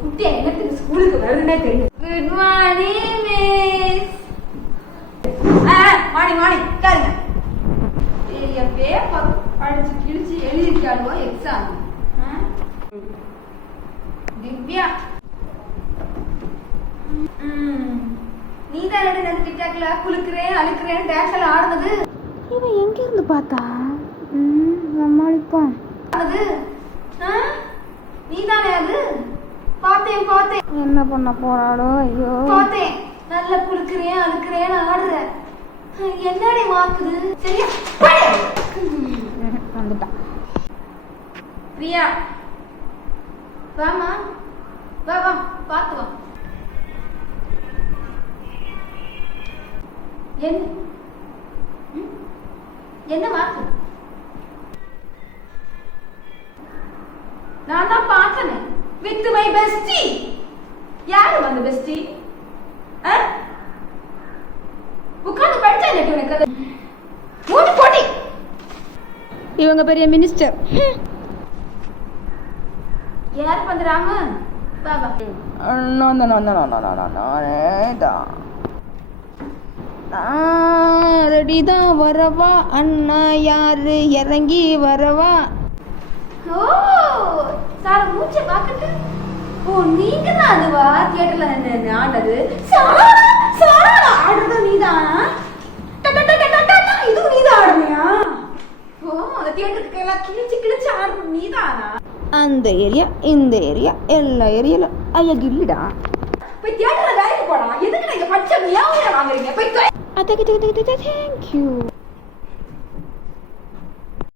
குட்டி என்னத்துக்கு ஸ்கூலுக்கு வருதுன்னே தெரியும் good morning miss morning morning உட்காருங்க. பேப்பர் படிச்சு கிழிச்சு எழுதிருக்காளுவோ எக்ஸாம் திவ்யா. நீ தான் என்ன டிக்டாக்ல குலுக்குறேன் அழுக்குறேன் டான்ஸ்ல ஆடுனது. இவன் எங்க இருந்து பார்த்தா? ம் நம்மளுப்பான் அது நீ தானே அது பார்த்தேன் பார்த்தேன் என்ன பண்ண போறாளோ? ஐயோ. பார்த்தேன் நல்லா குலுக்குறேன் அழுக்குறேன் ஆடுற என்னடி மாக்குது சரியா? வந்துட்டான் பிரியா வாமா வா வா பார்த்து வா. என்ன? என்ன வாக்கு? நான் தான் பார்த்தனே. வித் மை பெஸ்டி யாரு வந்து பெஸ்டி உட்கார்ந்து படிச்சா எனக்கு உனக்கு? மூணு போட்டி. இவங்க பெரிய மினிஸ்டர் யார் பண்றாங்க வா no no no no no no no ready தான் வரவா? அண்ணா யாரு? இறங்கி வரவா? ஓ சார் மூச்சை பார்க்கட்டு. நீங்க தான் அதுவா? தியேட்டர்ல நின்று ஆடுறது சாரா சாரா ஆடுறது நீதானா இதுவும் நீதான் ஆடுனியா? ஓ அந்த தியேட்டருக்கு எல்லாம் கிழிச்சு கிழிச்சு ஆடுறது நீதானா? அந்த ஏரியா இந்த ஏரியா எல்லா ஏரியாலும் ஐயா கில்லிடா. போய் தியேட்டர்ல வேலைக்கு போடா. எதுக்கு நீங்க பச்சை ஏன் வாங்குறீங்க? போய் தேங்க்யூ